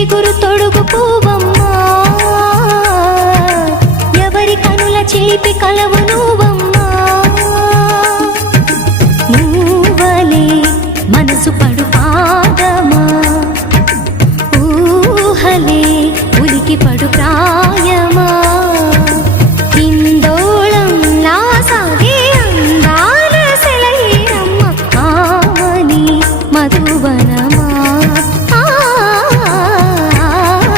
చిగురు తొడుగు పువ్వమ్మా, ఎవరి కనుల చిలిపి కలవు నువ్వమ్మా. నువ్వలే మనసు పడు పాదమా, ఊహలే ఉలికి పడు ప్రాయమా. ఇందోళం నా సాగే అందాల సెలయేరమ్మ, ఆమని మధువనమా,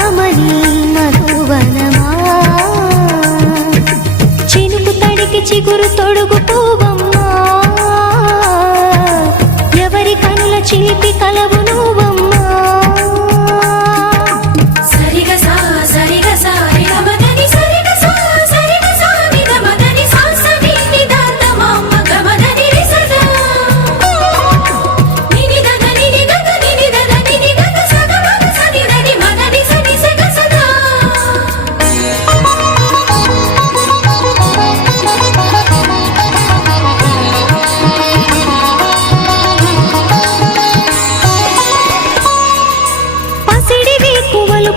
ఆమని మధువనమా. చినుకు తడికి చిగురు తొడుగు పువ్వమ్మా, ఎవరి కనుల చిలిపి కలవు నువ్వమ్మా.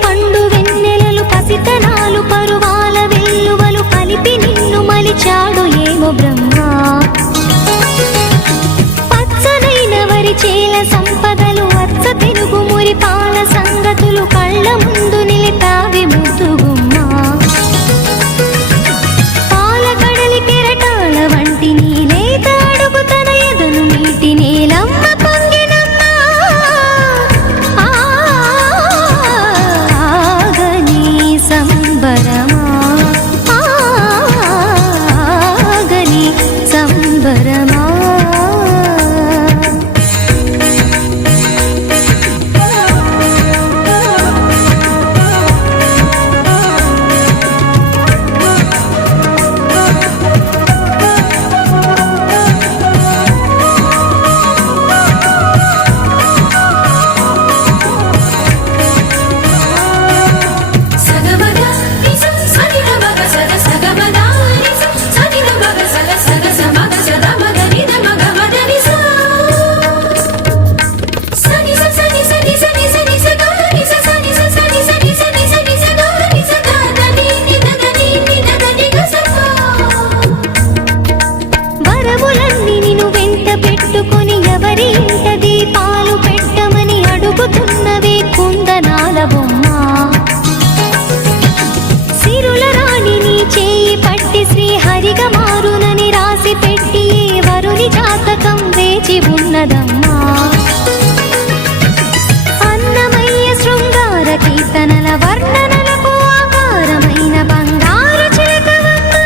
పండు వెన్నెలలు పసితనాలు పరువాల వెల్లువలు కలిపి నిన్ను మలిచాడు ఏమో బ్రహ్మ. పచ్చనైన వరి చేల సంపదలు అచ్చ తెలుగు మురి పాల సంగతులు కళ్ళ ముందు నిలిపావి ముద్దుగుమ్మ. పాల కడలి కెరటాల వంటి నీలేత అడుగు తన ఎదను నీటి నేలమ్మ పొంగినమ్మా. సంబరమా, ఆగని సంబరమా. వరములన్నీ నిన్ను వెంట పెట్టుకొని ఎవరి ఇంట దీపాలు పెట్టమని అడుగుతున్నవే కుందనాల బొమ్మ. సిరుల రాణి నీ చేయి పట్టి శ్రీహరిగా మారునని రాసి పెట్టి ఏ వరుని జాతకం వేచి ఉన్నదమ్మా. అన్నమయ్య శృంగార కీర్తనల వర్ణనలకు ఆకారమైన బంగారు చిలకవమ్మా.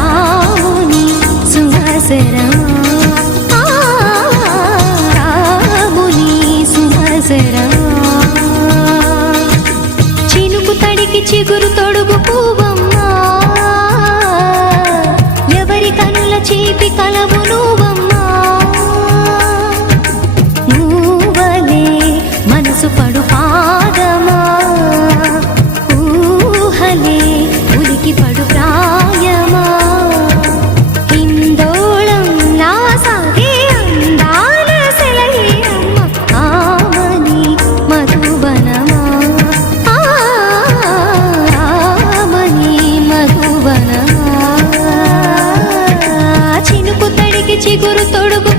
ఆవుని సుమసరమా, ఆవుని సుమసరమా. చినుకు తడికి చిగురు తొడుగు పువ్వమ్మా, ఎవరి కనుల చిలిపి కలవు నువ్వమ్మా. నువ్వలే మనసు పడు పాదమా, ఊహలే ఉలికి పడు ప్రాయమా. ఇందోళం నా సాగే అందాల సెలయేరమ్మ, ఆమని మధువనమా, ఆమని మధువనమా. చినుకు తడికి చిగురు తొడుగు